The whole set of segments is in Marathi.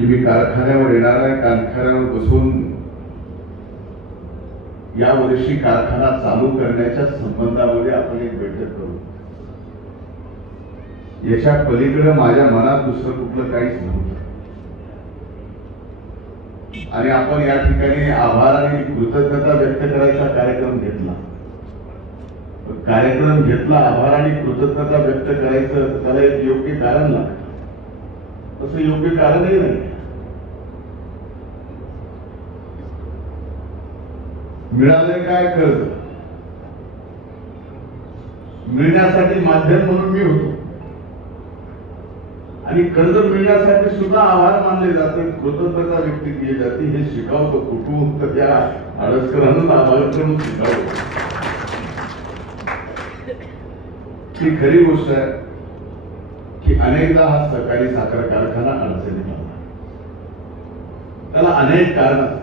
की मी कारखान्यावर येणार आहे, कारखान्यावर बसून या वर्षी कारखाना चालू करण्याच्या संबंधामध्ये आपण एक बैठक करू. याच्या पलीकडे माझ्या मनात दुसरं कुठलं काहीच नव्हतं. आणि आपण या ठिकाणी आभार आणि कृतज्ञता व्यक्त करायचा कार्यक्रम घेतला. आभार आणि कृतज्ञता व्यक्त करायचं, त्याला एक योग्य कारण लागतं. तसं योग्य कारणही नाही. मिळाले काय कर्ज, मिळण्यासाठी माध्यम म्हणून मी होतो आणि कर्ज मिळण्यासाठी सुद्धा आभार मानले जाते, कृतज्ञता व्यक्त केली जाते. हे शिकावतो कुठून, तर त्या आडसकरांना आभार करून शिकावतो. ही खरी गोष्ट आहे की अनेकदा हा सहकारी साखर कारखाना अडचणीत आला. त्याला अनेक कारण असतात.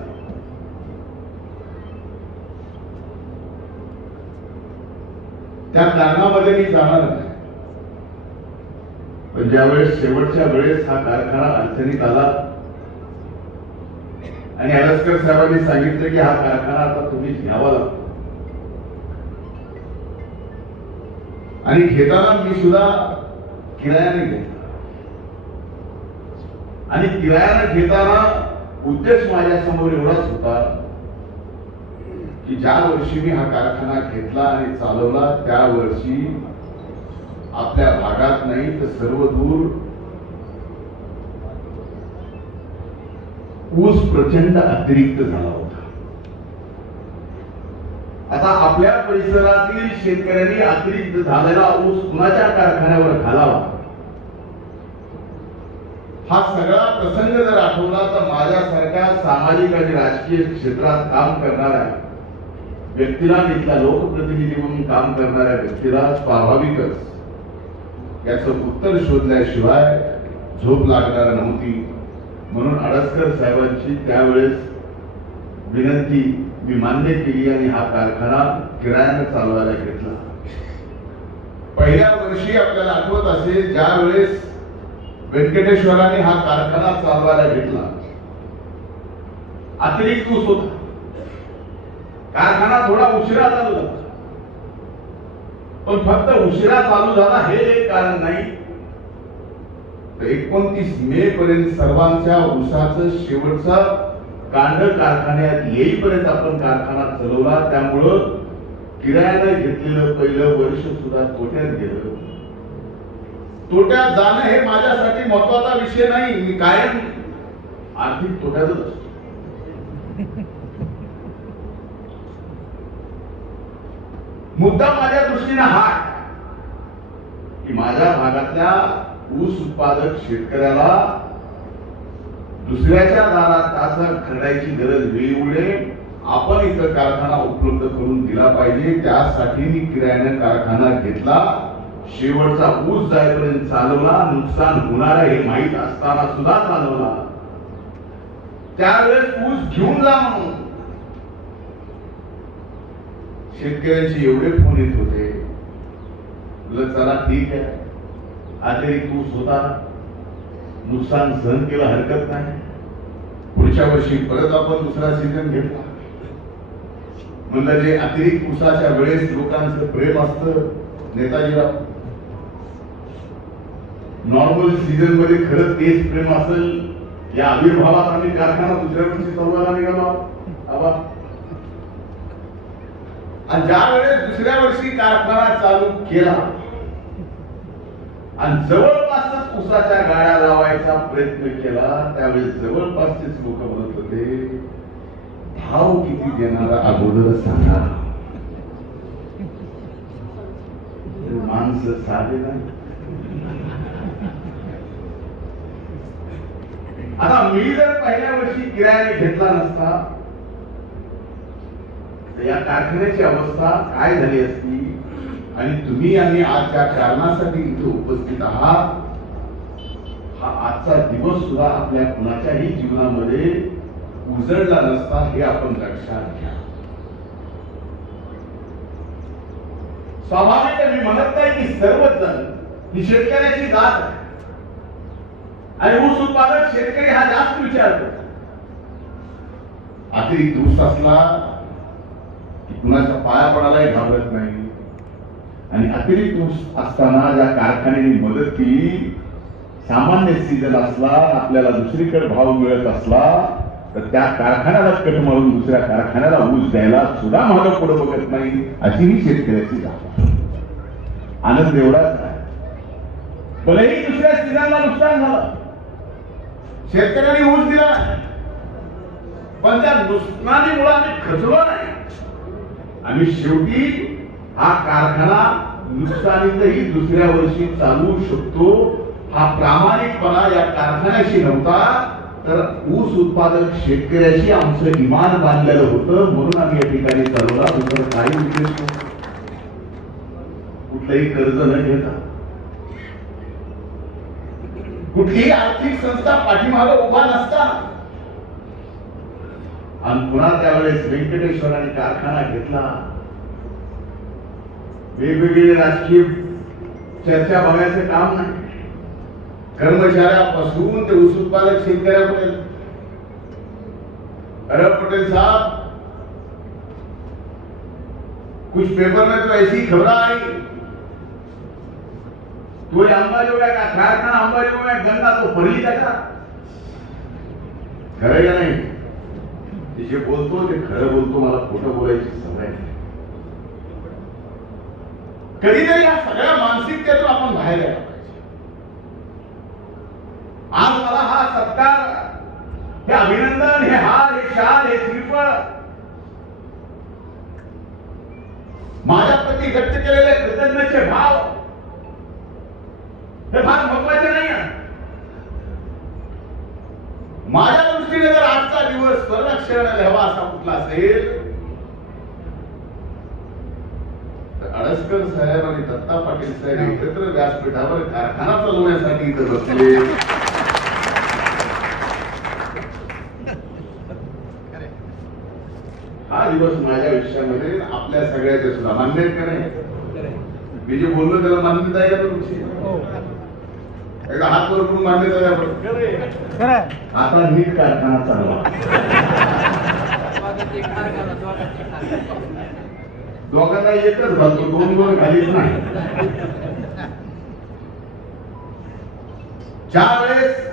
त्या कारणामध्ये मी जाणार नाही. पण ज्यावेळेस शेवटच्या वेळेस हा कारखाना अडचणीत आला आणि आडसकर साहेबांनी सांगितलं की हा कारखाना आता तुम्ही घ्यावा लागतो, आणि घेताना मी सुद्धा किरायाने घेतला. आणि किरायाने घेताना उद्देश माझ्या समोर एवढाच होता की ज्या वर्षी मी हा कारखाना घेतला आणि चालवला त्या वर्षी आपल्या भागात नाही तर सर्व दूर ऊस प्रचंड अतिरिक्त झाला होता. आता आपल्या परिसरातील शेतकऱ्यांनी अतिरिक्त झालेला ऊस कुणाच्या कारखान्यावर घालावा, हा सगळा प्रसंग जर आठवला तर माझ्यासारख्या सामाजिक आणि राजकीय क्षेत्रात काम करणाऱ्या व्यक्तीला, इथला लोकप्रतिनिधी म्हणून काम करणाऱ्या व्यक्तीला स्वाभाविकच याचं उत्तर शोधल्याशिवाय झोप लागणार नव्हती. म्हणून आडसकर साहेबांची त्यावेळेस विनंती मी मान्य केली आणि हा कारखाना किरायाने चालवायला घेतला. पहिल्या वर्षी आपल्याला आठवत असेल, ज्या वेळेस व्यंकटेश्वरांनी हा कारखाना चालवायला घेतला, अतिरिक्त ऊस होता. कारखाना थोडा उशिरा चालू झाला, पण फक्त उशिरा चालू झाला हे एक कारण नाही. 29 मे पर्यंत सर्वांच्या ऊसाचं शेवटचं कांड कारखान्यात येईपर्यंत आपण कारखाना चालवला. त्यामुळं किरायाने घेतलेलं पहिलं वर्ष सुद्धा तोट्यात गेलं. तोट्यात जाणं हे माझ्यासाठी महत्वाचा विषय नाही. मी कायम आर्थिक तोट्यातच असतो. मुद्दा माझ्या दृष्टीने हा की माझ्या भागातल्या ऊस उत्पादक शेतकऱ्याला दुसऱ्याच्या दारात टाचा खरडायची गरज वेळी उडेल. आपण इथं कारखाना उपलब्ध करून दिला पाहिजे. त्यासाठी मी किरायाने कारखाना घेतला. शेवटचा ऊस जाईपर्यंत चालवला. नुकसान होणार आहे हे माहीत असताना सुद्धा चालवला. त्यावेळेस ऊस घेऊन जा म्हणून शेतकऱ्यांचे एवढे फोन येत होते. चला ठीक आहे, अतिरिक्त ऊस होता, नुकसान सहन केलं, हरकत नाही. पुढच्या वर्षी परत आपण दुसरा सीझन घेतला. म्हणलं जे अतिरिक्त ऊसाच्या वेळेस लोकांचं प्रेम असतं नेताजीराव, नॉर्मल सीझन मध्ये खरं तेच प्रेम असेल या आविर्भावात आम्ही कारखाना दुसऱ्या वर्षी चालवायला निघालो. आणि ज्या वेळेस दुसऱ्या वर्षी कारखाना चालू केला आणि जवळपासच ऊसाच्या गाड्या लावायचा प्रयत्न केला, त्यावेळेस जवळपासचेच लोक म्हणत होते, भाव किती देणारा अगोदर सांगा. माणसं साधे नाही. आता मी जर पहिल्या वर्षी किरायाने घेतला नसता तर या कारखान्याची अवस्था काय झाली असती. आणि तुम्ही आणि आज ज्या कारणासाठी इथे उपस्थित आहात, हा आजचा दिवस सुद्धा आपल्या कुणाच्याही जीवनामध्ये उजळला नसता हे आपण लक्षात घ्या. स्वाभाविक मी म्हणत नाही की सर्वच जण ही शेतकऱ्याची जात आहे. आणि ऊस उत्पादक शेतकरी हा जास्त विचार करतो. अतिरिक्त ऊस असला की कुणाच्या पाया पडायलाही घाबरत नाही. आणि अतिरिक्त ऊस असताना ज्या कारखान्याने मदत केली, सामान्य सीजन असला, आपल्याला दुसरीकडे भाव मिळत असला तर त्या कारखान्याला कट मारून दुसऱ्या कारखान्याला ऊस द्यायला सुद्धा मागे पुढे बघत नाही. अशी ही शेतकऱ्याची जागा. आनंद एवढाच आहे, भलेही दुसऱ्या सीझनला नुकसान झालं, शेतकऱ्यांनी ऊस दिला, पण त्या नुकसानीमुळे आम्ही खचलो नाही. आम्ही शेवटी हा कारखाना नुकसानीतही दुसऱ्या वर्षी चालवू शकतो. हा प्रामाणिकपणा या कारखान्याशी नव्हता, तर ऊस उत्पादक शेतकऱ्याशी आमचं इमान बांधलेलं होतं, म्हणून आम्ही या ठिकाणी चालवला. दुसरं काही उद्देश नव्हता. कुठलंही कर्ज न घेता, कुठलीही आर्थिक संस्था पाठीमागे उभा नसता, आणि पुन्हा त्यावेळेस व्यंकटेश्वरांनी कारखाना घेतला. वेगवेगळे राजकीय चर्चा बघायचं काम नाही. कर्मचाऱ्यापासून ते ऊस उत्पादक शेतकऱ्यापर्यंत. अरे पटेल साहब, कुछ पेपर में तो ऐसी खबर आई, तो अंबाजोगाई का कारखाना अंबाजोगाई गंगा तो भरली त्याचा. खरं का नाही? जे बोलतो ते खरं बोलतो. मला खोटं बोलायची सवय नाही. कधीतरी या सगळ्या मानसिकतेतून आपण बाहेर यायला पाहिजे. आज मला हा सत्कार, हे अभिनंदन, हे हार, हे शाल, हे श्रीफळ, माझ्या प्रती व्यक्त केलेले कृतज्ञतेचे भाव, हे फार महत्वाचे नाही आहे. माझ्या दृष्टीने जर आजचा दिवस स्वर्णक्षण लिहावा असा कुठला असेल तर अडसकर साहेब आणि दत्ता पाटील साहेब एकत्र व्यासपीठावर कारखाना चालवण्यासाठी इथं बसले. हा दिवस माझ्या आयुष्यामध्ये आपल्या सगळ्याचे सुद्धा मान्य आहे का नाही? मी जे बोललो त्याला मान्यता आहे का तुमची? एकदा हात वर करून मान्यता द्या बरं. आता नीट कारखाना चालवा. दोघांना एकच घालतो, दोन दोन घालीत नाही. ज्या वेळेस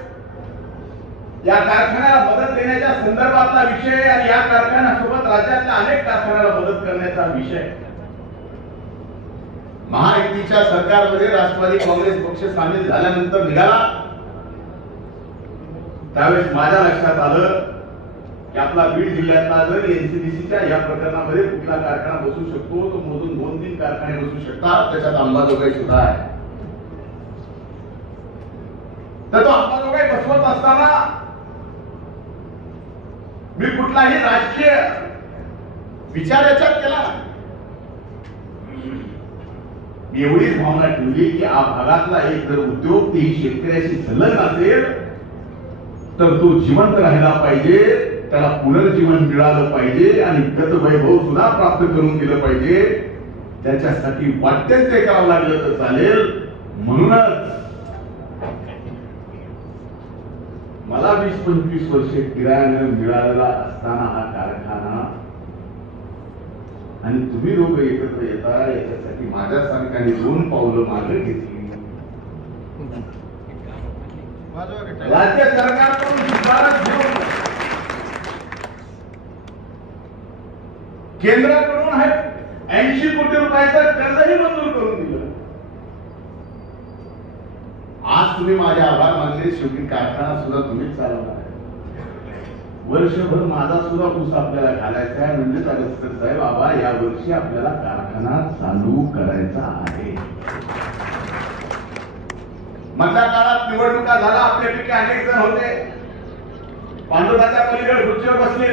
या कारखान्याला मदत देण्याच्या संदर्भातला विषय आणि या कारखान्यासोबत राज्यातल्या अनेक कारखान्याला मदत करण्याचा विषय महायुतीच्या सरकारमध्ये राष्ट्रवादी काँग्रेस पक्ष सामील झाल्यानंतर निघाला, त्यावेळेस माझ्या लक्षात आलं की आपला बीड जिल्ह्यातला जर एनसीडीसीच्या या प्रकरणामध्ये कुठला कारखाना बसू शकतो तो मोजून 2-3 कारखाने बसू शकतात. त्याच्यात अंबाजोगाई सुद्धा आहे. तर तो अंबाजोगाई बसवत असताना मी कुठलाही राजकीय विचार याच्यात केला. मी एवढीच भावना ठेवली की या भागातला एक जर उद्योग तेही शेतकऱ्याशी संलग्न असेल तर तो जिवंत राहिला पाहिजे, त्याला पुनर्जीवन मिळालं पाहिजे आणि गतवैभव सुद्धा प्राप्त करून दिलं पाहिजे. त्याच्यासाठी वाटेल ते करावं लागलं तर चालेल. म्हणूनच मला 20-25 वर्षे किरायानं मिळालेला असताना हा कारखाना आणि तुम्ही लोक एकत्र येता, याच्यासाठी माझ्या सारख्याने 2 पावलं मागे घेतली. राज्य सरकारकडून शिफारस घेऊन केंद्राकडून 80 कोटी रुपयाचं कर्जही मंजूर करून दिलं. आज तुम्ही माझे आभार मानले. शेवटी कारखाना सुद्धा तुम्हीच चालवणार आहे. वर्षभर माझा सुद्धा ऊस आपल्याला घालायचा आहे. म्हणजे अडसकर साहेब, बाबा या वर्षी आपल्याला कारखाना चालू करायचा आहे. मधल्या काळात निवडणुका झाला, आपल्यापैकी अनेक जण होते पांडुराच्या पलीकडे खुर्चीवर बसले.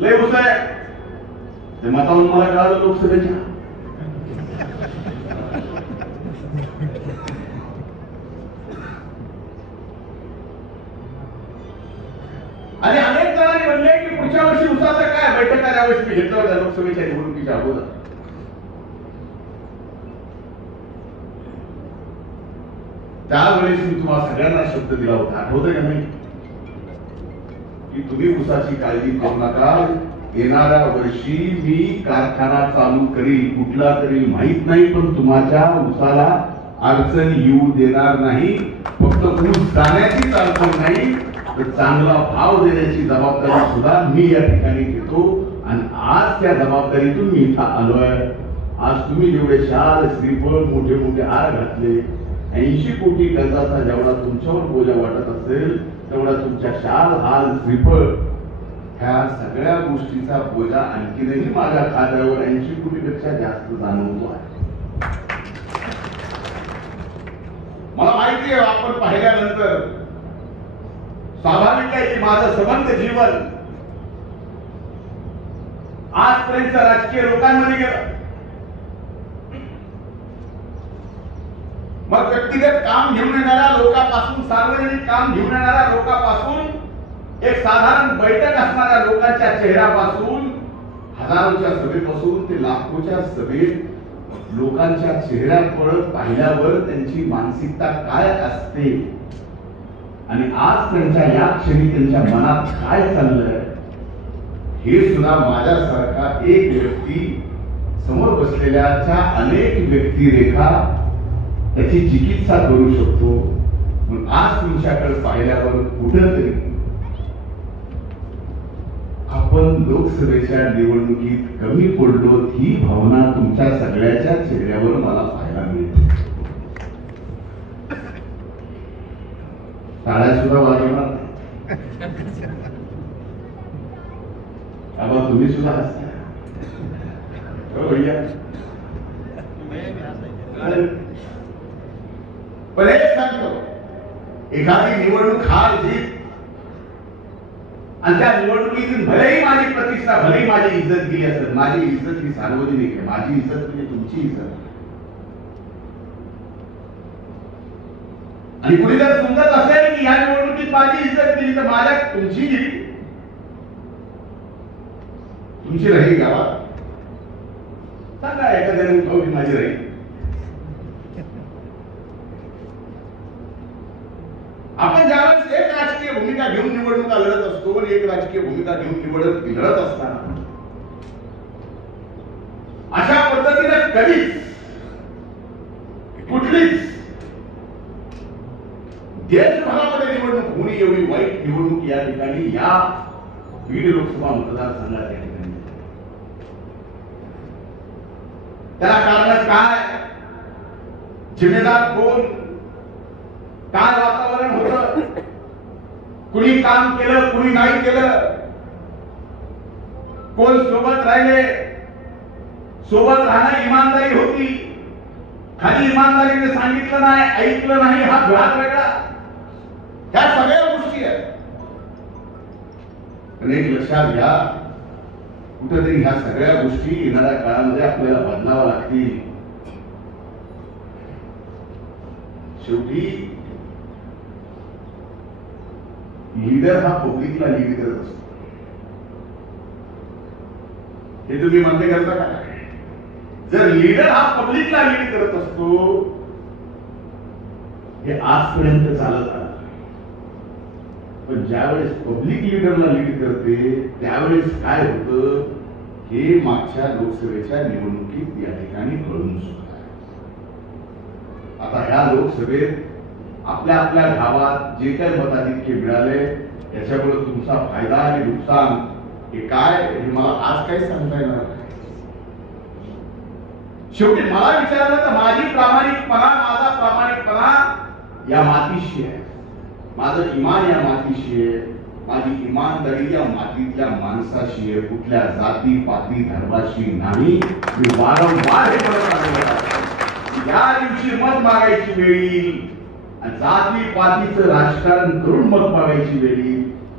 लय ऊस आहे ते मतावरून मला कळालं लोकसभेच्या. आणि अनेक जणांनी म्हणले की पुढच्या वर्षी उसाचं काय बैठका ज्यावेळेस मी घेतलं होत्या लोकसभेच्या निवडणुकीच्या अगोदर, त्यावेळेस मी तुम्हाला सगळ्यांना शब्द दिला होता, आठवतंय का नाही, की तुम्ही ऊसाची काळजी करू नका, येणाऱ्या वर्षी मी कारखाना चालू करील, कुठला करील माहित नाही, पण तुमच्या ऊसाला अडचण येऊ देणार नाही. फक्त ऊस जाण्याची अडचण नाही, तर चांगला भाव देण्याची जबाबदारी सुद्धा मी या ठिकाणी घेतो. आणि आज त्या जबाबदारीतून मी इथं आलोय. आज तुम्ही जेवढे शाल श्रीफळ मोठे मोठे हार घातले, 80 कोटी कर्जाचा जेवढा तुमच्यावर बोजा वाटत असेल, तेवढा तुमच्या शाल हाल श्रीफळ ह्या सगळ्या गोष्टीचा बोजा आणखीनही माझ्या खात्यावर 80 कोटीपेक्षा जास्त जाणवतो आहे. मला माहिती आहे, आपण पाहिल्यानंतर स्वाभाविक आहे की माझं सबंध जीवन आजपर्यंत राजकीय लोकांमध्ये गेलं. मग व्यक्तिगत काम घेऊन येणाऱ्या लोकांपासून, सार्वजनिक काम घेऊन येणाऱ्या लोकांपासून, एक साधारण बैठक असणाऱ्या लोकांच्या चेहऱ्यापासून, हजारोच्या सभेपासून ते लाखोच्या सभेत लोकांच्या चेहऱ्यावर पाहिल्यावर त्यांची मानसिकता काय असते आणि आज त्यांच्या या क्षणी त्यांच्या मनात काय चाललंय हे सुद्धा माझ्यासारखा एक व्यक्ती समोर बसलेल्याच्या अनेक व्यक्तिरेखा त्याची चिकित्सा करू शकतो. आज तुमच्याकडे पाहिल्यावर कुठेतरी आपण लोकसभेच्या निवडणुकीत कमी पडलो ही भावना तुमच्या सगळ्याच्या चेहऱ्यावर मला पाहायला मिळते. टाळ्या सुद्धा वाजवणार बाबा, तुम्ही सुद्धा हसता हो भैया. पण एक सांगतो, एखादी निवडणूक हार जीत आणि त्या निवडणुकीतून भलेही माझी प्रतिष्ठा, भलेही माझी इज्जत गेली असेल, माझी इज्जत ही सार्वजनिक आहे, माझी इज्जत म्हणजे तुमची इज्जत. आणि कुणी जर समजत असेल की या निवडणुकीत माझी इज्जत गेली तर माझ्या तुमची गेली, तुमची राहील गावात सांगा एखाद्याने उठवली माझी राहील. आपण ज्यावेळेस एक राजकीय भूमिका घेऊन निवडणुका लढत असतो आणि एक राजकीय भूमिका घेऊन लढत असताना अशा पद्धतीने कधीच कुठलीच देशभरामध्ये निवडणूक होणी एवढी वाईट निवडणूक या ठिकाणी या बीड लोकसभा मतदारसंघात या ठिकाणी. त्याला कारण काय, जिम्मेदार कोण, काय वातावरण होतं, कुणी काम केलं कुणी नाही केलं, कोण सोबत राहिले, सोबत राहणं इमानदारी होती, खाली इमानदारीने सांगितलं नाही, ऐकलं नाही, हा भाग वेगळा. ह्या सगळ्या गोष्टी आहेत. पण एक लक्षात घ्या, कुठेतरी ह्या सगळ्या गोष्टी येणाऱ्या काळामध्ये आपल्याला बदलाव्या लागतील. शेवटी लीडर हा पब्लिकला लीड करत असतो. हे तुम्ही मान्य करता का? जर लीडर हा पब्लिकला लीड करत असतो, हे आजपर्यंत चालत आलं. पण ज्यावेळेस पब्लिक लीडरला लीड करते त्यावेळेस काय होतं हे मागच्या लोकसभेच्या निवडणुकीत या ठिकाणी कळून सुद्धा. आता ह्या लोकसभेत आपल्या आपल्या गावात जे काही मताधिक्य मिळाले त्याच्यामुळे तुमचा फायदा आणि नुकसान हे काय हे मला आज काही सांगता येणार नाही. शेवटी मला विचारलं तर माझा प्रामाणिकपणा या मातीशी आहे, माझं इमान या मातीशी आहे, माझी इमानदारी या मातीतल्या माणसाशी आहे, कुठल्या जाती पाती धर्माशी नाही. मी वारंवार हे करत आलो. या दिवशी मत मागायची वेळी जाती पातीचं राजकारण करून मत मागायची वेळी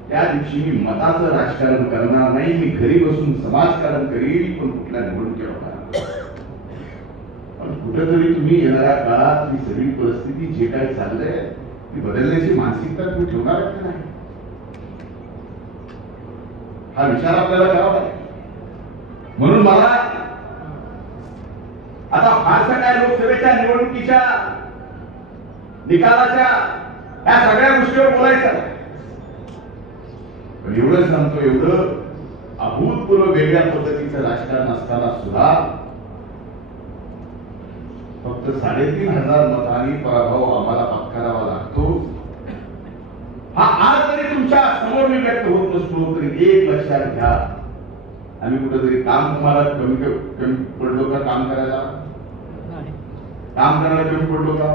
त्या दिवशी मी मताचं राजकारण करणार नाही. मी घरी बसून समाजकारण करील, पण कुठल्या निवडणुकीला करणार. पण कुठेतरी तुम्ही येणाऱ्या काळात ही सगळी परिस्थिती जे काही चाललंय ती बदलण्याची मानसिकता तुम्ही ठेवणार की नाही हा विचार आपल्याला करावा लागेल. म्हणून मला आता फारसा काय लोकसभेच्या निकालाच्या या सगळ्या गोष्टीवर बोलायचं. पण एवढं सांगतो, एवढं अभूतपूर्व वेगळ्या पद्धतीचं राजकारण असताना सुद्धा फक्त 3,500 मतांनी पराभव आम्हाला पत्करावा लागतो. हा आज जरी तुमच्या समोर मी व्यक्त होत नसतो तरी एक लक्षात घ्या, आम्ही कुठेतरी काम तुम्हाला कमी पडलो का? काम करायला कमी पडलो का?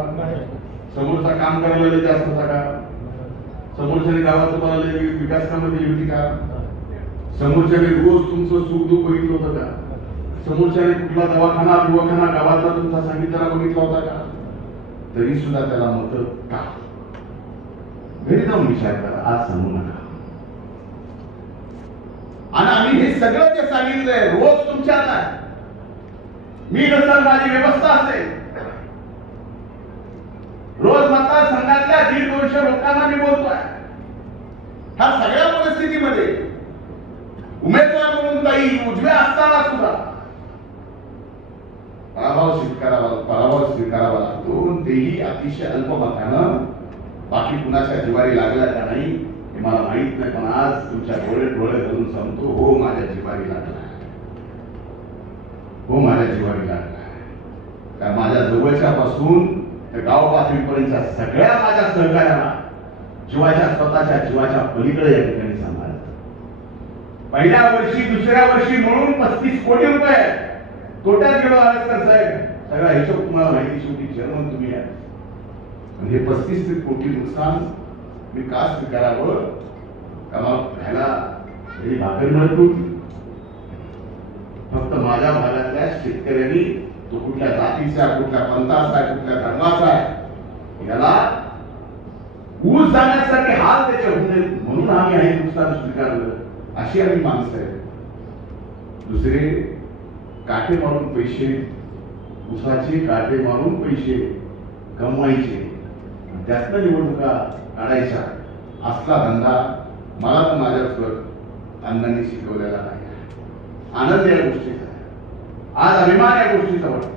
समोरचा काम करायला लय जास्त होता का? समोरच्याने गावात तुम्हाला लय विकास कामं दिली होती का? समोरच्याने रोज तुमचं सुख दुःख बघितलं होतं का? समोरच्याने कुठला दवाखाना गावातला तुमचा सांगितलेला बघितला होता का? तरी सुद्धा त्याला मत का? घरी जाऊन विचार करा, आज सांगू नका. आणि आम्ही हे सगळं जे सांगितलंय रोज तुमच्या मी नसताना माझी व्यवस्था असेल. रोज मतदारसंघातल्या 150-200 लोकांना मी बोलतोय. ह्या सगळ्या परिस्थितीमध्ये उमेदवार म्हणून ताई उजव्या असताना सुद्धा पराभव स्वीकारावा लागतो. तेही अतिशय अल्प मतानं. बाकी कुणाच्या जिवारी लागला का नाही हे मला माहित नाही, पण आज तुमच्या डोळे घालून सांगतो, हो माझ्या जिवारी लागला, हो माझ्या जिवारी लागला. कारण माझ्या जवळच्या पासून गाव पातळीपर्यंतच्या सगळ्या माझ्या सहकार्याला जीवाच्या स्वतःच्या जीवाच्या पलीकडे या ठिकाणी सांभाळलं. पहिल्या वर्षी दुसऱ्या वर्षी मिळून 35 कोटी रुपये तोट्यात गेलो आळसकर साहेब. सगळा हिशोब तुम्हाला माहिती, शेवटी चेअरमन तुम्ही आहे. हे 35 कोटी नुकसान मी का स्वीकारावं? कारण ह्याला भाकर मिळत नव्हती. फक्त माझ्या भागातल्या शेतकऱ्यांनी, तो कुठल्या जातीचा, कुठल्या पंथाचा, कुठल्या धर्माचा आहे, याला ऊस जाण्यासाठी हाल त्याचे होते म्हणून आम्ही हे नुकसान स्वीकारलं. अशी आम्ही माणसं आहे. दुसरे काटे मारून पैसे, ऊसाचे काटे मारून पैसे कमवायचे, त्यातनं निवडणुका काढायच्या असला धंदा मला तर माझ्या अण्णांनी शिकवलेला नाही. आनंद या गोष्टीचा, आज अभिमान या गोष्टीचा वाटतो.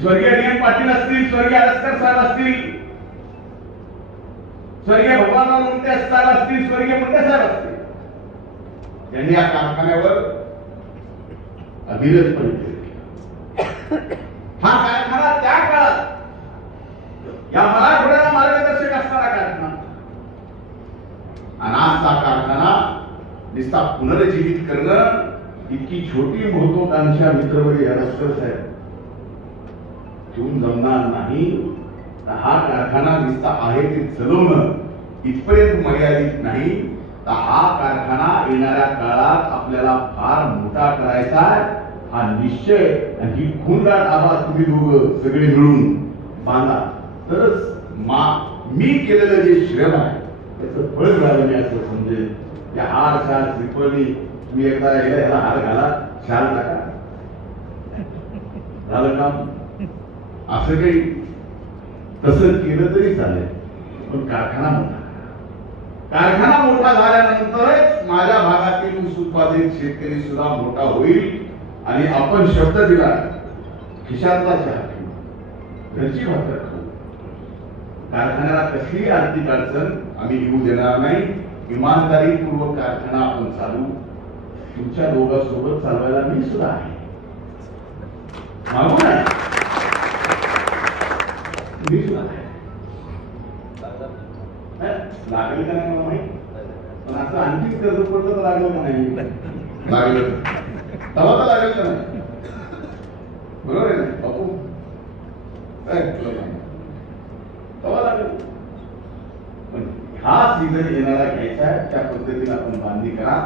स्वर्गीय डी.एन. पाटील असतील, स्वर्गीय आळसकर साहेब असतील, स्वर्गीय भगवानराव मुंडे साहेब असतील, स्वर्गीय मुंडे साहेब असतील, त्यांनी या कारखान्यावर अभिरतपणे केले. हा कारखाना त्या काळात या मराठवाड्याला मार्गदर्शक असणारा कारखाना, आणि आज हा कारखाना नुसता पुनर्जीवित करणं इतकी छोटी महत्वाकांक्षा मित्रवरी आळसकर साहेब ठेवून जमणार नाही. हा कारखाना नुसता आहे ते चालवणं इथपर्यंत मर्यादित नाही. तर हा कारखाना येणाऱ्या काळात आपल्याला फार मोठा करायचा आहे, हा निश्चय. आणि ही खूनदाट आवाज तुम्ही दोघं सगळे मिळून बांधा, तरच मी केलेलं जे श्रम आहे त्याचं फळ मिळालं मी असं समजेल. या हार शाल श्रीफळी तुम्ही एकदा याला हार घाला, शाल टाका, झालं काम. असं काही तसं केलं तरी चालेल, पण कारखाना मोठा झाल्यानंतरच माझ्या भागातील ऊस उत्पादित शेतकरी सुद्धा मोठा होईल. आणि आपण शब्द दिला, खिशातला चहा घेऊ, घरची भाकर खाऊ, कारखान्याला कसलीही आर्थिक अडचण आम्ही येऊ देणार नाही. इमानदारीपूर्वक कारखाना आपण चालू. तुमच्या दोघांसोबत चालवायला मी सुद्धा आहे, मागू नाही, मी सुद्धा आहे. लागेल का नाही मला माहित, पण असं आणखीच कर्ज पडलं तर लागलं का नाही? लागलं तेव्हा तर लागेल का नाही? बरोबर आहे ना बापू? तेव्हा लागेल. पण हा सीझन येणारा घ्यायचा आहे, त्या पद्धतीने आपण बांधणी करा.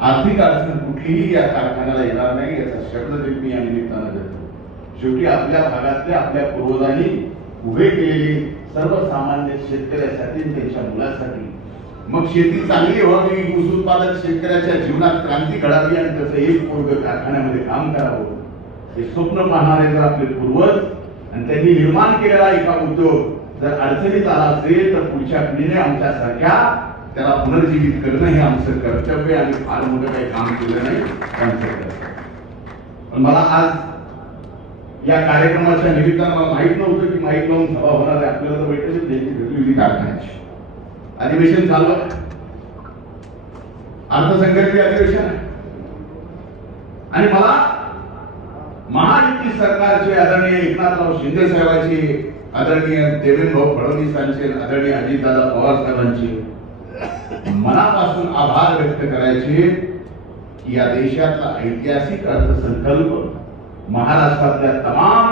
आर्थिक अडचण कुठलीही या कारखान्याला येणार नाही याचा शब्द तरी मी या निमित्तानं देतो. शेवटी आपल्या भागातल्या आपल्या पूर्वजांनी उभे केलेली सर्वसामान्य शेतकऱ्यासाठी, त्यांच्या मुलासाठी, मग शेती चांगली व्हावी, ऊस उत्पादक शेतकऱ्याच्या जीवनात क्रांती घडावी आणि त्याचं एक पोरग कारखान्यामध्ये काम करावं हे स्वप्न पाहणारे जर आपले पूर्वज आणि त्यांनी निर्माण केलेला एका उद्योग जर अडचणीत आला असेल तर पुढच्या पिढीने आमच्यासारख्या त्याला पुनर्जीवित करणं हे आमचं कर्तव्य. आम्ही फार मोठं काही काम केलं नाही, पण मला आज या कार्यक्रमाच्या निमित्तानं मला माहित नव्हतं की माहित लावून सभा होणार आहे. आपल्याला तर बैठक द्यायची कारखान्याची. अधिवेशन चाललं, अर्थसंकल्पीय अधिवेशन आहे. आणि मला महायुती सरकारचे आदरणीय एकनाथराव शिंदे साहेबांचे, आदरणीय देवेंद्र फडणवीसांचे, आदरणीय अजितदादा पवार साहेबांचे मनापासून आभार व्यक्त करायचे की या देशातला ऐतिहासिक अर्थसंकल्प महाराष्ट्रातल्या तमाम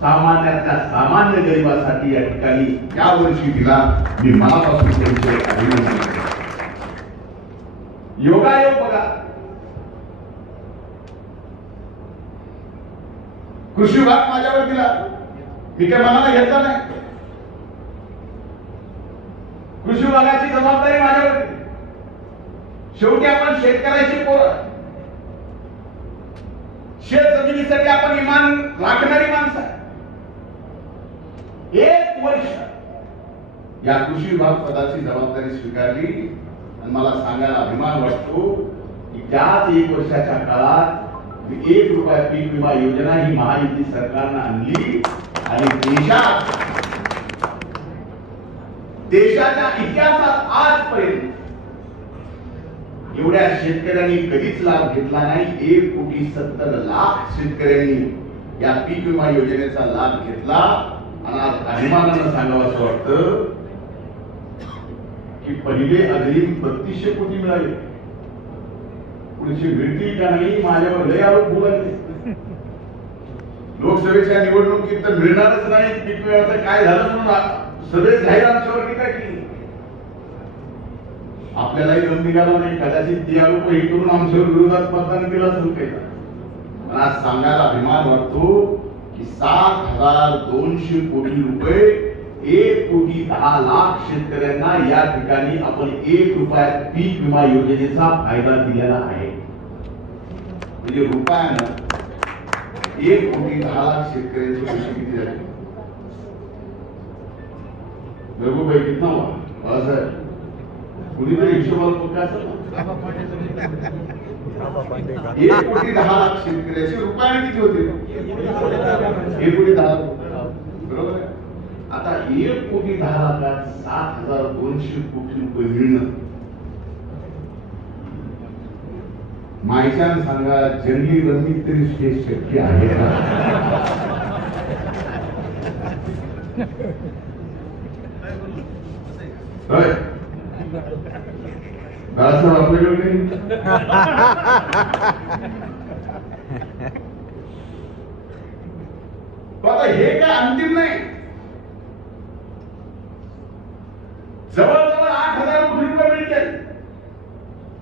सामान्यातल्या सामान्य गरिबासाठी या ठिकाणी या वर्षी दिला. मी मनापासून त्यांचे अभिनंदन करतो. योगायोग बघा, कृषी विभाग माझ्यावर दिला, मी काय मनाला घेतला नाही. कृषी विभागाची जबाबदारी माझ्यावर दिली. शेवटी आपण शेतकऱ्याची पोरं, शेत जमिनीसाठी आपण इमान राखणारी माणसं आहे. 1 वर्ष या कृषी विभाग पदाची जबाबदारी स्वीकारली आणि मला सांगायला अभिमान वाटतो की त्याच 1 वर्षाच्या काळात 1 रुपया पीक विमा योजना ही महायुती सरकारनं आणली आणि देशाच्या इतिहासात आजपर्यंत एवढ्या शेतकऱ्यांनी कधीच लाभ घेतला नाही. 1,70,00,000 शेतकऱ्यांनी या पीक विमा योजनेचा लाभ घेतला. आणि आज अभिमानानं सांगावं असं वाटतं की पहिले अग्रिम 3200 कोटी मिळाले. पुढची मिळतील का नाही माझ्यावर लय आरोप बोलायचे. लोकसभेच्या निवडणुकीत तर मिळणारच नाही पीक विम्याचं काय झालं म्हणून सगळे जाहीर आमच्यावर टीका केली. आपल्यालाही दम निघाला नाही. कदाचित ते आरोप हे करून आमच्यावर विरोधात मतदान केलं असेल काही. पण आज सांगायला अभिमान वाटतो की 7,200 कोटी रुपये 1,10,00,000 शेतकऱ्यांना या ठिकाणी आपण 1 रुपया पीक विमा योजनेचा फायदा दिलेला आहे. म्हणजे रुपयानं 1,10,00,000 शेतकऱ्यांचे पैसे किती झाले? रघुभाई कितना हुआ? बाळासाहेब कुणीतरी हिशोबाला पक्का असेल ना. 1,10,00,000 शेतकऱ्याचे रुपयाने किती होते? 1,10,00,000 बरोबर आहे. आता 1,10,00,000 7,200 कोटी रुपये मिळणं, मायच्यान सांगा जंगली रमीत तरी हे शक्य आहे का? आपल्याकडे आता हे काय अंतिम नाही. जवळजवळ 8,000 कोटी रुपये मिळतील.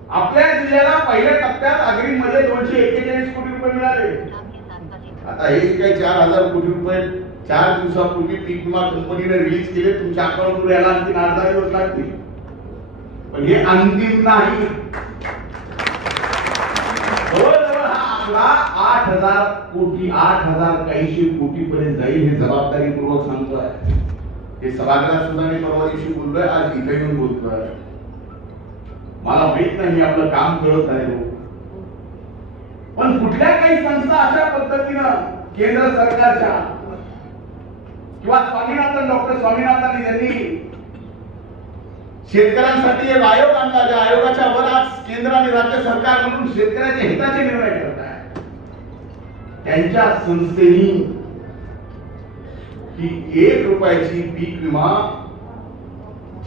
आपल्या जिल्ह्याला पहिल्या टप्प्यात अग्रिम मध्ये 241 कोटी रुपये मिळाले. आता हे काय 4,000 कोटी रुपये 4 दिवसापूर्वी पीक विमा कंपनीने रिलीज केले. तुमच्या अकाउंटवर याला आणखी 8-10 दिवस लागतील. पण हे अंतिम नाही. जवळजवळ हा आकडा 8,000 कोटी 8,080 कोटी पर्यंत जाईल. हे जबाबदारीपूर्वक सांगतोय. हे सभागृहात सुद्धा मी परवा दिवशी बोललोय, आज इथे येऊन बोलतोय. मला माहित नाही मी आपलं काम करत नाही. पण कुठल्या काही संस्था अशा पद्धतीनं केंद्र सरकारच्या किंवा स्वामीनाथन डॉक्टर स्वामीनाथन यांनी शेतकऱ्यांसाठी एक आयोग आणला. त्या आयोगाच्या वर आज केंद्र आणि राज्य सरकार म्हणून शेतकऱ्याच्या हिताचे निर्णय करत आहे. त्यांच्या संस्थेनी ही 1 रुपयाची पीक विमा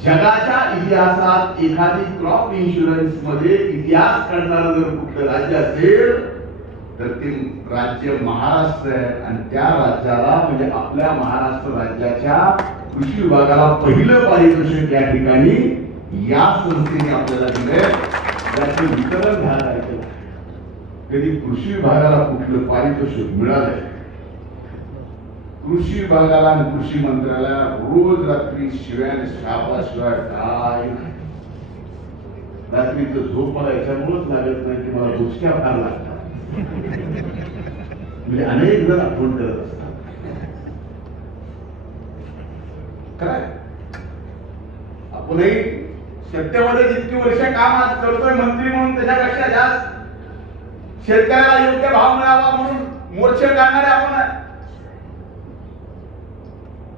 जगाच्या इतिहासात एखादी क्रॉप इन्शुरन्स मध्ये इतिहास करणारं जर कुठलं राज्य असेल तर ते राज्य महाराष्ट्र आहे. आणि त्या राज्याला म्हणजे आपल्या महाराष्ट्र राज्याच्या कृषी विभागाला पहिलं पारितोषिक या ठिकाणी या संस्थेने आपल्याला दिलंय. त्याचे वितरण झालं. कधी कृषी विभागाला कुठलं पारितोषिक मिळालंय? कृषी विभागाला आणि कृषी मंत्र्याला रोज रात्री शिव्या शाबाशिवाय काय नाही. रात्रीचं झोप मला याच्यामुळेच लागत नाही की मला गोष्टी फार लागतात. म्हणजे अनेक जण आठवण करत असतात. काय आपणही सत्तेमध्ये जितकी वर्ष काम आज करतोय मंत्री म्हणून त्याच्यापेक्षा जास्त शेतकऱ्याला योग्य भाव मिळावा म्हणून मोर्चे काढणारे आपण.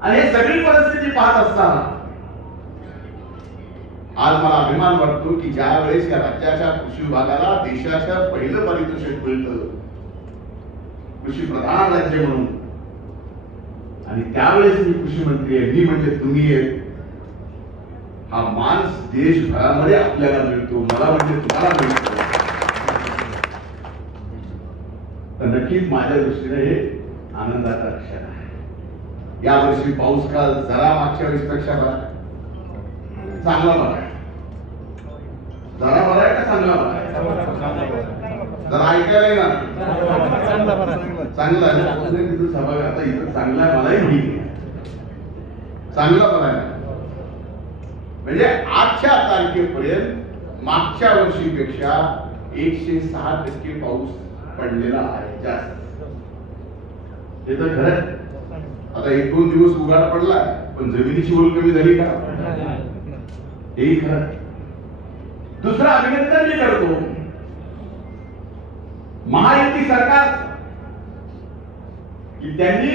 आणि हे सगळी परिस्थिती पाहत असताना आज मला अभिमान वाटतो की ज्या वेळेस या राज्याच्या कृषी विभागाला देशाच्या पहिलं पारितोषिक मिळतं कृषी प्रधान राज्य म्हणून, आणि त्यावेळेस मी कृषी मंत्री आहे, मी म्हणजे तुम्ही आहे, हा मान देशभरामध्ये आपल्याला मिळतो, मला म्हणजे तुम्हाला मिळतो, तर नक्कीच माझ्या दृष्टीने हे आनंदाचा क्षण आहे। यावर्षी पाऊस काल जरा मागच्या वेळेसपेक्षा चांगला बरा आहे, जरा बरा आहे का चांगला बरा आहे? जरा ऐकायला ना चांगला आहे तिथं सभा, आता इथं चांगला आहे मलाही माहिती आहे, चांगला बरा आहे म्हणजे आजच्या तारखेपर्यंत मागच्या वर्षीपेक्षा 106% पाऊस पडलेला आहे जास्त, हे तर खरं। आता 1-2 दिवस उघाड पडला पण जमिनीची ओल कमी झाली का? हे खरं। दुसरा अभिनंदन मी करतो महायुती सरकार की त्यांनी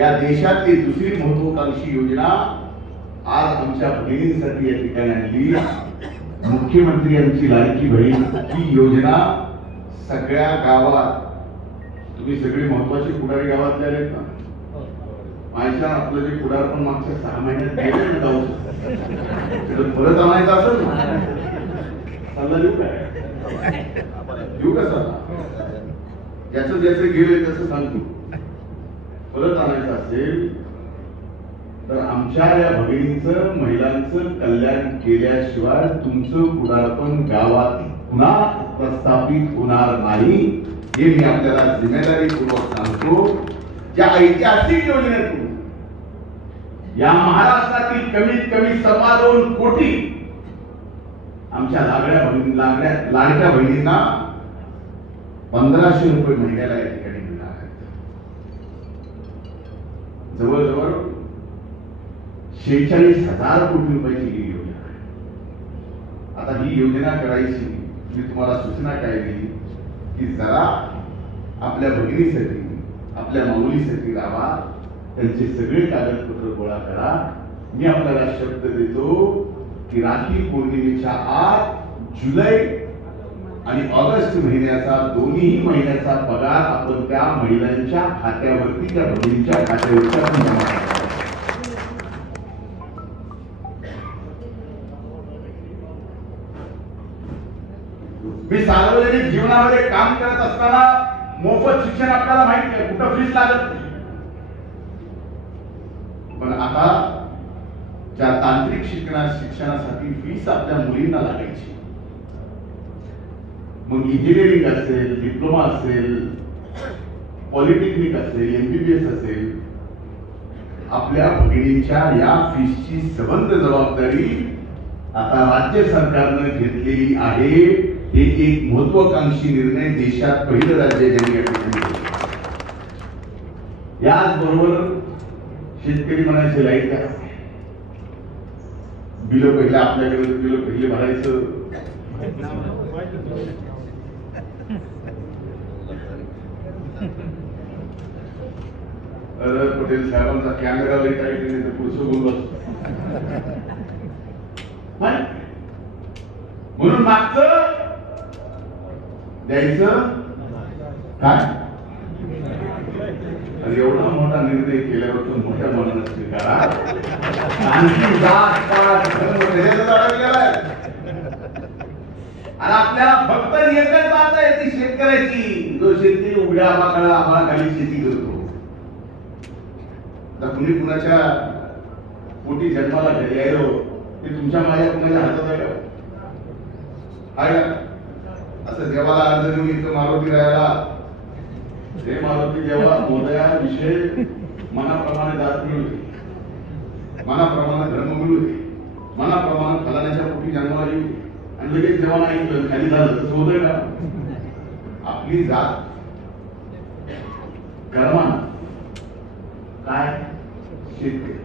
या देशातली दुसरी महत्वाकांक्षी योजना आज आमच्या भगिनींसाठी या ठिकाणी आणली। मुख्यमंत्री यांची लाडकी बहीण ही योजना सगळ्या गावात, तुम्ही सगळे महत्वाचे पुढारी गावातले आहेत ना, माझ्या आपलं जे पुढार पण मागच्या 6 महिन्यात गेले ना जाऊ परत आणायचं असेल ना, सल्ला देऊ काय? देऊ का सल्ला? ज्याचं ज्याचं गेले त्याचं सांगतो, परत आणायचं असेल तर आमच्या या भगिनींचं महिलांचं कल्याण केल्याशिवाय तुमचं पुढारपण गावात पुन्हा प्रस्थापित होणार नाही, हे मी आपल्याला जिम्मेदारीपूर्वक सांगतो। ज्या ऐतिहासिक योजनेतून या महाराष्ट्रातील कमीत कमी 2.25 कोटी आमच्या लाडक्या बहिणींना 1500 रुपये महिन्याला या ठिकाणी मिळणार आहेत। जवळजवळ 46,000 कोटी रुपयाची ही योजना आहे। आता ही योजना करायची मी तुम्हाला सूचना काय दिली की जरा आपल्या भगिनीसाठी, आपल्या माऊलीसाठी राहा, त्यांचे सगळे कागदपत्र गोळा करा। मी आपल्याला शब्द देतो की राखी पौर्णिमेच्या आत जुलै आणि ऑगस्ट महिन्याचा दोन्ही महिन्याचा पगार आपण त्या महिलांच्या खात्यावरती, त्या भगिनीच्या खात्यावरती आपण जमा करतो। मी सार्वजनिक जीवनामध्ये काम करत असताना मोफत शिक्षण आपल्याला माहिती आहे, कुठं फीस लागत नाही, पण आता ज्या तांत्रिक शिक्षणासाठी फीस आपल्या मुलींना लागायची, मग इंजिनिअरिंग असेल, डिप्लोमा असेल, पॉलिटेक्निक असेल, MBBS असेल, आपल्या भगिनींच्या या फीसची सबंध जबाबदारी आता राज्य सरकारनं घेतलेली आहे। हे एक महत्वाकांक्षी निर्णय देशात पहिलं राज्य ज्यांनी या ठिकाणी घेतला। याचबरोबर शेतकरी म्हणायचे लाईट का बिल पहिले आपल्याकडे बिल पहिले भरायचं, पटेल साहेबांचा कॅमेरा लाईट आहे पुढचं बोलत म्हणून मागचं द्यायचं काय? एवढा मोठा निर्णय केल्यावर तो मोठ्या मनानं स्वीकारा। आणखी जात पात धर्म आणि आपल्याला फक्त एकच बात आहे ती शेतकऱ्याची, जो शेतकरी उघड्या आबाळा आबाळाखाली शेती करतो। तर कुणी कुणाच्या पोटी जन्माला यायलो ते तुमच्या माझ्या कुणाच्या हातात आहे का? असं देवाला अर्ज देऊन इथं मारुती राहायला, हे मारुती देवा मोदया विषय मनाप्रमाणे जात मिळू दे, मनाप्रमाणे धर्म मिळू दे, मनाप्रमाणे फलाण्याच्या पोटी जन्माला येऊ दे, आणि लगेच देवाला ऐकलं खाली झालं तसं होतंय का? आपली जात कर्मानं काय शेतकरी,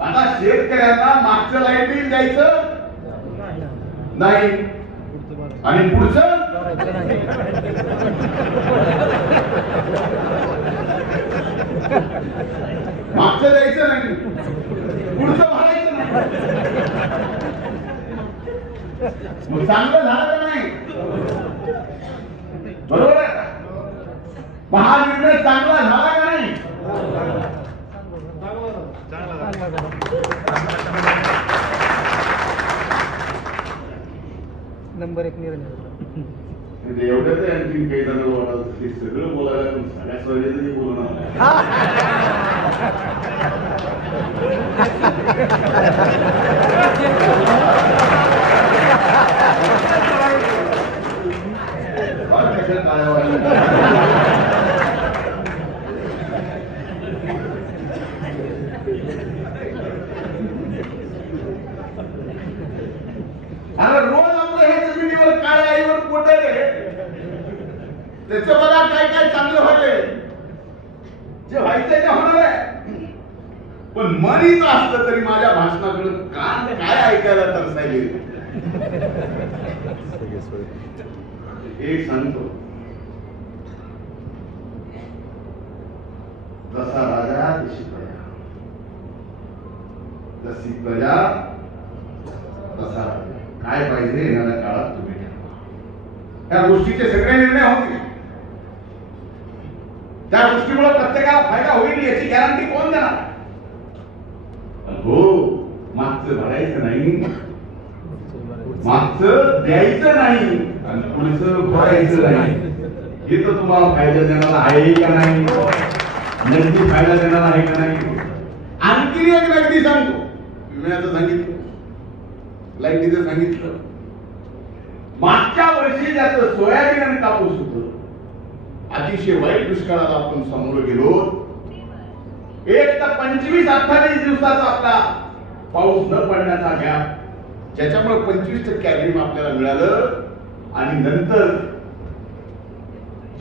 आता शेतकऱ्यांना मागचं लाईट बिल द्यायचं नाही आणि पुढचं मागचं द्यायचं नाही, पुढचं भरायचं नाही. मग चांगलं झालं का नाही? बरोबर आहे का? हा निर्णय चांगला झाला का नाही? नंबर 1 निर्णय. एवढंच आहे. आणखी काही जण वाटत हे सगळं बोलायला पण सगळ्या सोयीचं बोलणार. रोज आपलं ह्या जमिनीवर काय आईवर पोट आहे, त्याचं बघा काय काय चांगलं व्हायलंय. जे व्हायचंय ते होणार आहे. पण मरीच असलं तरी माझ्या भाषणाकडे कान काय ऐकायला तरसायले. एक सांगतो, जसा राजा तशी प्रजा, जशी प्रजा तसा राजा. काय पाहिजे येणाऱ्या काळात तुम्ही ठरवा. त्या गोष्टीचे सगळे निर्णय होतील. त्या गोष्टीमुळे प्रत्येकाला फायदा होईल याची गॅरंटी कोण देणार? हो, मागचं भरायचं नाही, मागचं द्यायचं नाही आणि पुढचं भरायचं नाही. हे तर तुम्हाला फायदा देणार आहे का नाही? नक्की फायदा देणार आहे का नाही? आणखी एक नगदी सांगतो. विम्याचं सांगितलं, लाईटीचं सांगितलं. मागच्या वर्षी ज्याचं सोयाबीन आणि कापूस होतं, अतिशय वाईट दुष्काळाला आपण सामोरं गेलो. एक तर 25-28 दिवसाचा आपला पाऊस न पडण्याचा गॅप, ज्याच्यामुळे 25% अग्रिम आपल्याला मिळालं. आणि नंतर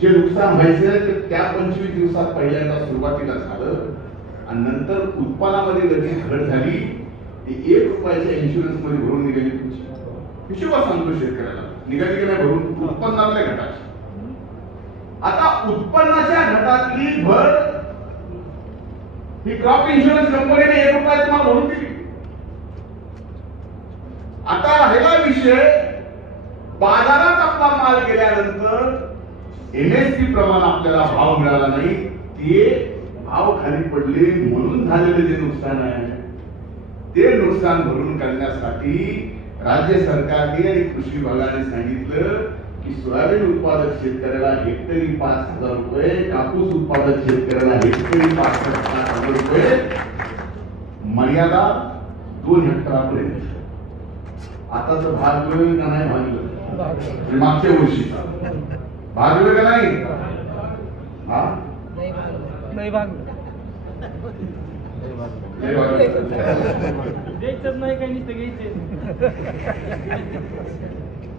जे नुकसान व्हायचं ते त्या 25 दिवसात पहिल्यांदा सुरुवातीला झालं. आणि नंतर उत्पन्नामध्ये लगेच घट झाली. ती 1 रुपयाच्या इन्शुरन्स मध्ये भरून निघाली. तुमची हिशोबा सांगतो शेतकऱ्याला, निघाली की नाही भरून उत्पन्नातल्या घटाची. आता उत्पन्नाच्या घटातली भर ही क्रॉप इन्शुरन्स कंपनीने 1 रुपया तुम्हाला भरून दिली. आता राहिला विषय, बाजारात आपला माल गेल्यानंतर एमएसपी प्रमाणे आपल्याला भाव मिळाला नाही. ते भाव खाली पडले म्हणून झालेले जे नुकसान आहे ते नुकसान भरून काढण्यासाठी राज्य सरकारने आणि कृषी विभागाने सांगितलं की सोयाबीन उत्पादक शेतकऱ्याला हेक्टरी 5,000 रुपये, कापूस उत्पादक शेतकऱ्याला हेक्टरी 5,000 रुपये, मर्यादा 2 हेक्टरापर्यंत. आता तर भागलं का नाही? भागलं. मागच्या वर्षी भागलं का नाही? हा, नाही भागलं. द्यायचंच नाही काही नुसतं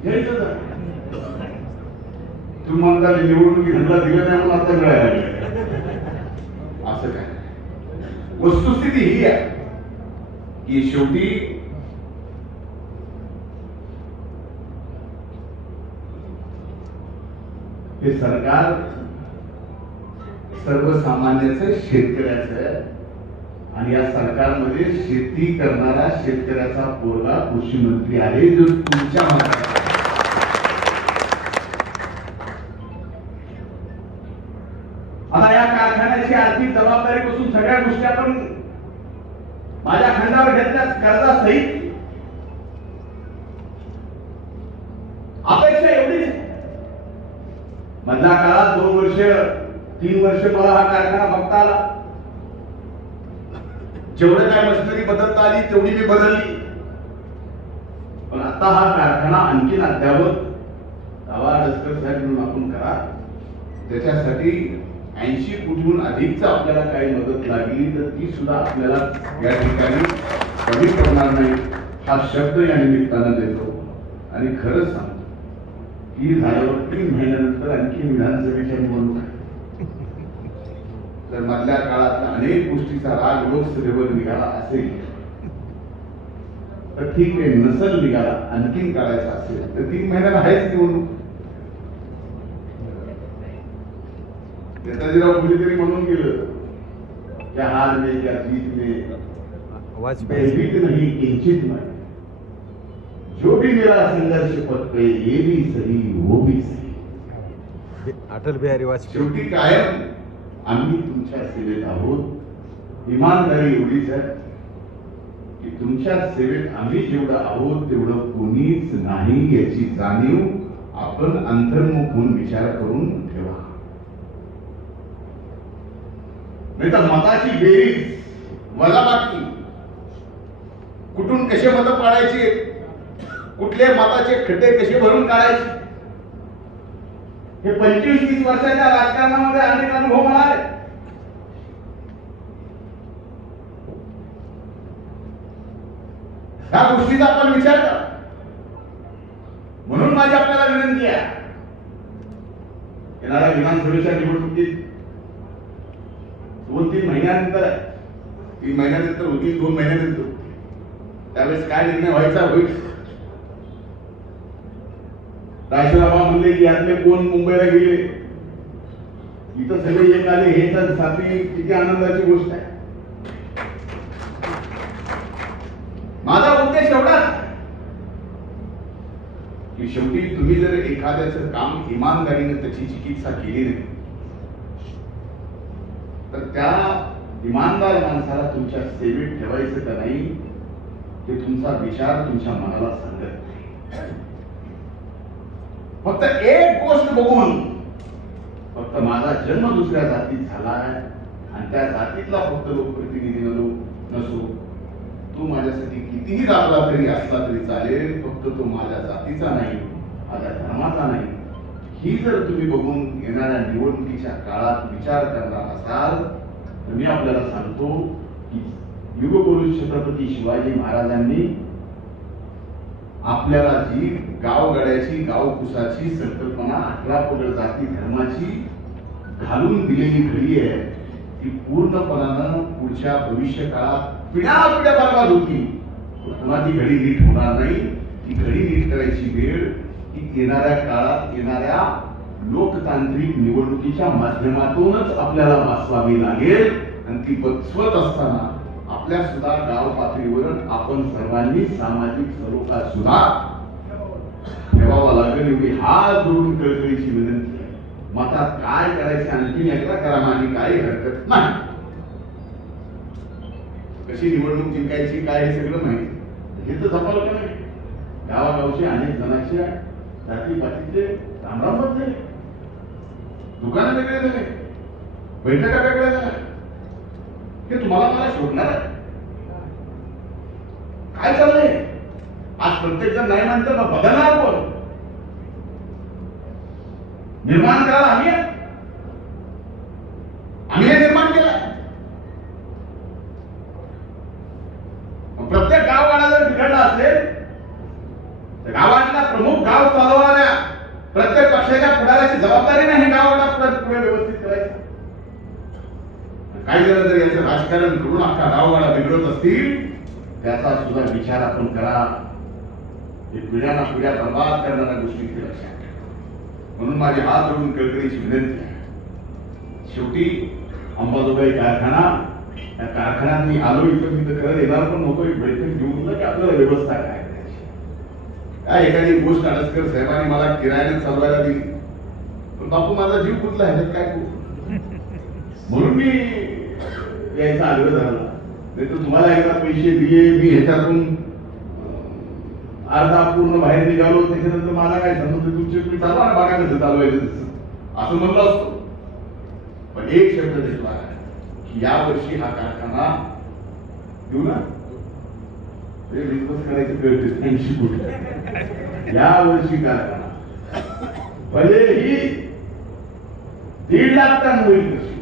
घ्यायचं. तुम्हाला निवडणुकी धंदा दिला नाही म्हणून आता मिळायला असं काय? वस्तुस्थिती ही आहे की शेवटी हे सरकार सर्वसामान्याचं, शेतकऱ्याचं. आणि या सरकारमध्ये शेती करणारा शेतकऱ्याचा पोरगा कृषी मंत्री आहे, जो तुमच्या मनात. आता या कारखान्याची आर्थिक जबाबदारीपासून सगळ्या गोष्टी आपण माझ्या खांद्यावर घेतल्यास कर्जासहित. अपेक्षा एवढीच आहे, मधल्या काळात 2 वर्ष 3 वर्ष मला हा कारखाना बघता आला. जेवढं काय मशिनरी बदलता आली तेवढी मी बदलली. पण आता हा कारखाना आणखीन अद्यावत दावा डस्कर साहेब म्हणून आपण करा. त्याच्यासाठी 80 कोटीहून अधिकचा आपल्याला काही मदत लागली तर ती सुद्धा आपल्याला या ठिकाणी कमी पडणार नाही, हा शब्द या निमित्तानं देतो. आणि खरंच सांगतो की झाल्यावर 3 महिन्यानंतर आणखी विधानसभेच्या निवडणूक. तर मधल्या काळात अनेक गोष्टीचा राग लोकसभेवर निघाला असेल तर ठीक आहे, नसल निघाला आणखीन काढायचा असेल तर 3 महिन्याला आहेच निवडणूक. नेताजीराव कुणीतरी म्हणून गेलं की क्या हार में क्या जीत में वाजपेयी भयभीत नहीं किंचित मैं, जो भी मेरा संघर्ष पथ पे ये भी सही वो भी सही. अटल बिहारी वाजपेयी. शेवटी कायम आम्ही तुमच्या सेवेत आहोत. इमानदारी एवढीच आहे की तुमच्या सेवेत आम्ही जेवढं आहोत तेवढं कोणीच नाही याची जाणीव आपण अंतर्मुख होऊन विचार करून ठेवा. नाही तर मताची बेरीज वजाबाकी, कुठून कसे मत पाडायचे, कुठले मताचे खड्डे कसे भरून काढायचे, हे 25-30 वर्षाच्या राजकारणामध्ये अनेक अनुभव मला आले. ह्या गोष्टीचा आपण विचार करा. म्हणून माझी आपल्याला विनंती आहे, येणाऱ्या विधानसभेच्या निवडणुकीत 2-3 महिन्यानंतर, 3 महिन्यानंतर होती, 2 महिन्यानंतर, त्यावेळेस काय निर्णय व्हायचा होईल. राष्ट्रसभा म्हणले की यातले कोण मुंबईला गेले, इथं सगळे एक आले, हे तर साथी किती आनंदाची गोष्ट आहे. माझा उद्देश एवढाच की शेवटी तुम्ही जर एखाद्याचं काम इमानदारीने त्याची चिकित्सा केली नाही तर त्या इमानदार माणसाला तुमच्या सेवेत ठेवायचं का नाही ते तुमचा विचार तुमच्या मनाला सांगत नाही. फक्त एक गोष्ट बघून, फक्त माझा जन्म दुसऱ्या जातीत झालाय आणि त्या जातीतला फक्त लोकप्रतिनिधी नसो, तू माझ्यासाठी कितीही राबला तरी असला तरी चालेल, फक्त तो माझ्या जातीचा नाही, माझ्या धर्माचा नाही, ही जर तुम्ही बघून येणाऱ्या निवडणुकीच्या काळात विचार करणार असाल तर मी आपल्याला सांगतो की युगपुरुष छत्रपती शिवाजी महाराजांनी आपल्याला जी गावगड्याची गावकुसाची संकल्पना 11 पगड जाती धर्माची घालून दिलेली घडी आहे ती पूर्णपणानं पुढच्या भविष्य काळात पिढ्या बर्बाद होती. पुन्हा ती घडी नीट होणार नाही. ती घडी नीट करायची वेळ ही येणाऱ्या काळात येणाऱ्या लोकतांत्रिक निवडणुकीच्या माध्यमातूनच आपल्याला वाचवावी लागेल. आणि ती बसवत असताना आपल्या सुद्धा गाव पातळीवर आपण सर्वांनी सामाजिक सलोखा सुद्धा ठेवावा लागेल. एवढी हात जोडून कळकळीची विनंती आहे. मतात काय करायचे आणखीन एकदा करा, माझी काही हरकत नाही. कशी निवडणूक जिंकायची काय हे सगळं माहिती, हे तर जपाल का नाही. गावागावचे अनेक जणांचे जातीपातीचे रामराम झाले, दुकानं वेगळे झाले, बैठका वेगळ्या झाल्या. हे तुम्हाला मला शोधणार आहे काय चाललंय. आज प्रत्येक जण नाही म्हणतं, मग बदलणार कोण. निर्माण करायला आम्ही हे निर्माण केलं. प्रत्येक गाववाडा जर बिघडला असेल तर गावातला प्रमुख गाव चालवणाऱ्या प्रत्येक पक्षाच्या पुढाऱ्याची जबाबदारी नाही गाववाडा पुढे व्यवस्थित करायचं. काही जण जर याचं राजकारण करून अख्खा गाववाडा बिघडत असतील त्याचा सुद्धा विचार आपण करा. हे पिढ्याना पिढ्या बर्बाद करणाऱ्या गोष्टी लक्षात ठेवा. म्हणून माझी हात जोडून कळकळीची विनंती आहे. शेवटी अंबाजोगाई कारखाना, त्या कारखान्यात मी आलो इथं, मी तर खरं येणार पण नव्हतो. एक बैठक घेऊन की आपल्याला व्यवस्था काय करायची. काय एखादी गोष्ट अडसकर साहेबांनी मला किरायाने चालवायला दिली, पण बापू माझा जीव कुठला ह्याच्यात काय करू, म्हणून मी यायचा आग्रह झाला. नाही तर तुम्हाला एकदा पैसे दिले, मी ह्याच्यातून अर्धा पूर्ण बाहेर निघालो, त्याच्यानंतर मला काय सांगतो तुमचे तुम्ही चालवा ना, बघा कसं चालवायचं असं म्हणलं असतो. पण एक शब्द देतला की या वर्षी हा कारखाना देऊ ना, करायचं कळते 80 कोटी या वर्षी कारखाना भलेही 1.5 लाख टन होईल. कशी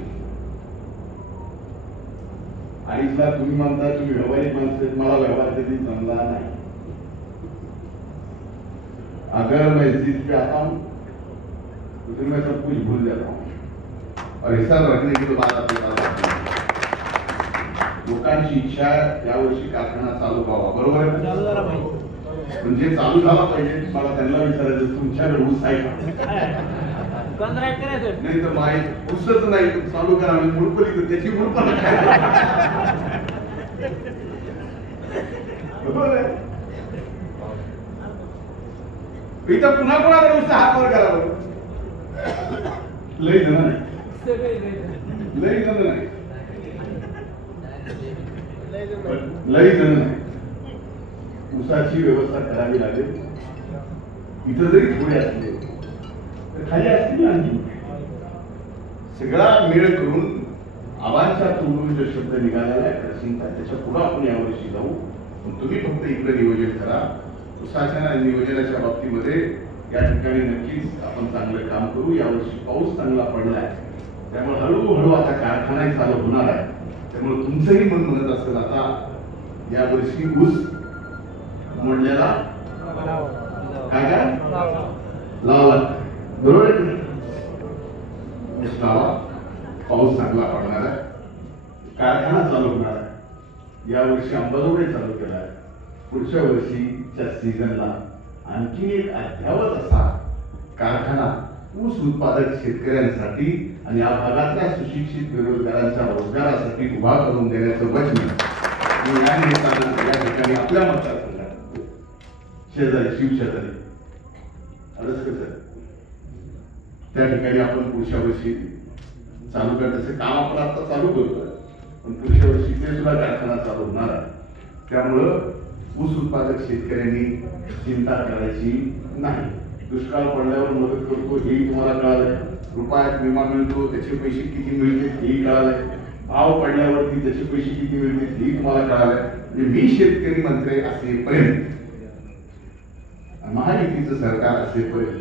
2.5 लाख तुम्ही म्हणता, तुम्ही व्यावहारिक माणसं, मला व्यवहार कधी जमला नाही. अगर मैं जिद पे आता हूं तो फिर मैं सब कुछ भूल जाता हूं और हिसाब रखने की बात आपके पास. लोकांची इच्छा आहे यावर्षी कारखाना चालू व्हावा, बरोबर आहे. म्हणजे चालू झाला पाहिजे. मला त्यांना विचारायचं तुमच्याकडे ऊस आहे का. कॉन्ट्रॅक्ट करायचं नाही तर माहीत पुसत नाही तर चालू करा आणि मुळपली तर त्याची मुळपण काय बरोबर आहे. इथं पुन्हा कोणाकडे नुसतं हातवर करा बरं. लई जण नाही, लई जण नाही, लई जण नाही. ऊसाची व्यवस्था करावी लागेल. इथं जरी थोडे असले तर खाली असतील आणखी. सगळा मेळ करून आबांच्या तोंडून जो शब्द निघालेला आहे कृषींचा त्याच्या पुढे आपण यावर्षी जाऊ. पण तुम्ही फक्त इकडे नियोजन करा. ऊसाच्या नियोजनाच्या बाबतीमध्ये या ठिकाणी नक्कीच आपण चांगलं काम करू. यावर्षी पाऊस चांगला पडलाय त्यामुळे हळूहळू आता कारखानाही चालू होणार आहे. त्यामुळे तुमचंही मन म्हणत असेल आता यावर्षी ऊस मोडलेला काय काय लावा, बरोबर आहे. ऊस लावा, पाऊस चांगला पडणार आहे, कारखाना चालू होणार आहे. यावर्षी अंबाजोगाई चालू केला आहे. पुढच्या वर्षीच्या सीझनला आणखी एक अद्यावत असा कारखाना ऊस उत्पादक शेतकऱ्यांसाठी आणि या भागातल्या सुशिक्षित बेरोजगारांच्या रोजगारासाठी उभा करून देण्याचं वचन मी या निमित्तानं या ठिकाणी आपल्या मतदारसंघात शेजारी शिवशेजारी अडसकर त्या ठिकाणी आपण पुढच्या वर्षी चालू करण्याचं काम आपण आता चालू करतोय. पण पुढच्या वर्षी ते सुद्धा कारखाना चालू होणार आहे. त्यामुळं ऊस उत्पादक शेतकऱ्यांनी चिंता करायची नाही. दुष्काळ पडल्यावर मदत करतो हेही तुम्हाला कळालंय. रुपयात विमा मिळतो त्याचे पैसे किती मिळतील हेही कळालंय. भाव पडल्यावरती त्याचे पैसे किती मिळतील हेही तुम्हाला कळालंय. म्हणजे मी शेतकरी मंत्री असेपर्यंत महायुतीचं सरकार असेपर्यंत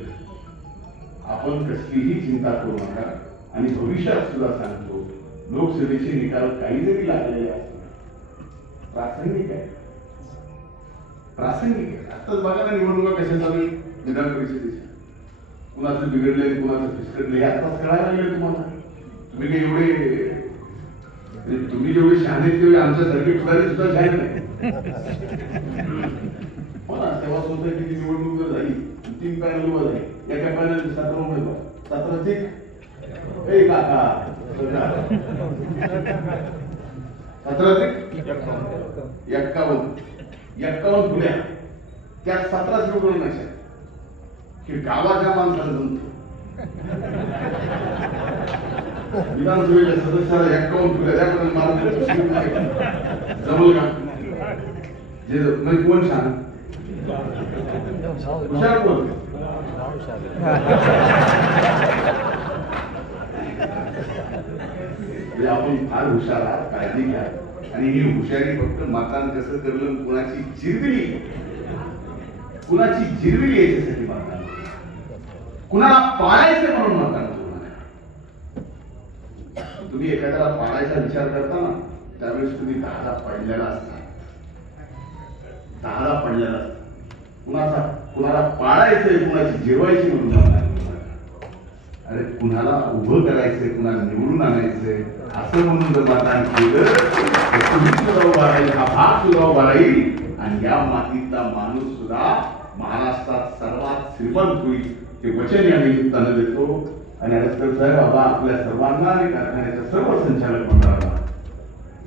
आपण कसलीही चिंता करू नका. आणि भविष्यात सुद्धा सांगतो लोकसभेचे निकाल काही जरी लागलेले असतील प्रासंगिक आहे, प्रासंगिक आहे. आताच बघा ना निवडणुका कशा चालू विधान परिषदेच्या. कुणाचं बिघडले कुणाचं फिसकडले हे आताच कळायला लागले तुम्हाला. तुम्ही काही एवढे तुम्ही जेवढे शहाणे तेवढे आमच्यासारखे पुढारी सुद्धा शहाणे नाही. मला तेव्हा सोसायटीची निवडणूक जर झाली 3 पॅनल उभं झाली. एका पॅनल 17 उमेदवार 17 ठीक ए काका 17 ठीक 51 फुल्या त्यात 17 निवडून नशा की गावाच्या माणसाला जमतो. विधानसभेच्या सदस्याला 51 फुल्या त्याबद्दल मला जमल का? जे म्हणजे कोण छान हुशार बोलते आपण फार हुशार आहात, काळजी घ्या. आणि ही हुशारी फक्त मतदान कसं करलं कुणाची जिरविली याच्यासाठी मतदान, कुणाला पाळायचं म्हणून मतदान करू नका. तुम्ही एखाद्याला पाळायचा विचार करता ना त्यावेळेस तुम्ही 10ला पडलेला असता. कुणाला पाळायचंय कुणाची जिरवायची म्हणून मतदान करू नका. अरे कुणाला उभं करायचंय कुणाला निवडून आणायचंय असं म्हणून जर मतदान केलं तर तुम्ही सुद्धा उभा राहील, हा भाग सुद्धा उभा राहील आणि या मातीतला माणूस सुद्धा महाराष्ट्रात सर्वात श्रीमंत होईल हे वचन या निमित्तानं देतो. आणि अडसकर साहेब बाबा आपल्या सर्वांना आणि कारखान्याच्या सर्व संचालक मंडळाला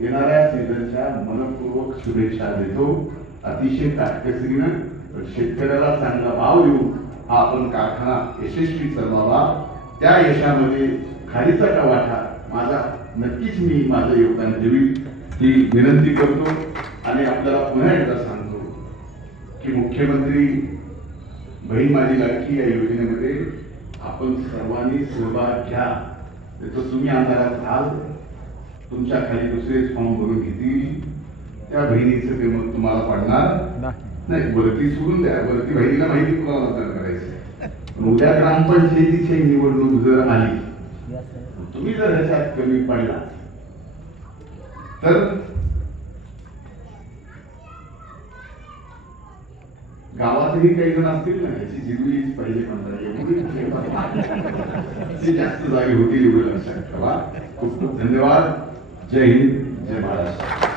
येणाऱ्या सीझनच्या मनपूर्वक शुभेच्छा देतो. अतिशय काटकसरीनं शेतकऱ्याला चांगला भाव देऊ हा आपण कारखाना यशस्वी चालवावा. त्या यशामध्ये खालीचा का वाटा माझा नक्कीच मी माझं योगदान देईल ही विनंती करतो. आणि आपल्याला पुन्हा एकदा सांगतो की मुख्यमंत्री बहीण माझी लाडकी या योजनेमध्ये आपण सर्वांनी सहभाग घ्या. त्याचं तुम्ही अंधारात राहाल, तुमच्या खाली दुसरे फॉर्म भरून घेतील, त्या बहिणीचं ते मग तुम्हाला पडणार नाही. वरती सोडून द्या, वरती बहिणीला माहिती तुम्हाला मतदान करायचं. उद्या ग्रामपंचायतीची निवडणूक जर आली तुम्ही जर ह्याच्यात कमी पडला तर गावातही काही जण असतील ना ह्याची जिरवीच पाहिजे एवढी जास्त जागे होतील एवढं लक्षात ठेवा. खूप खूप धन्यवाद. जय हिंद, जय महाराष्ट्र.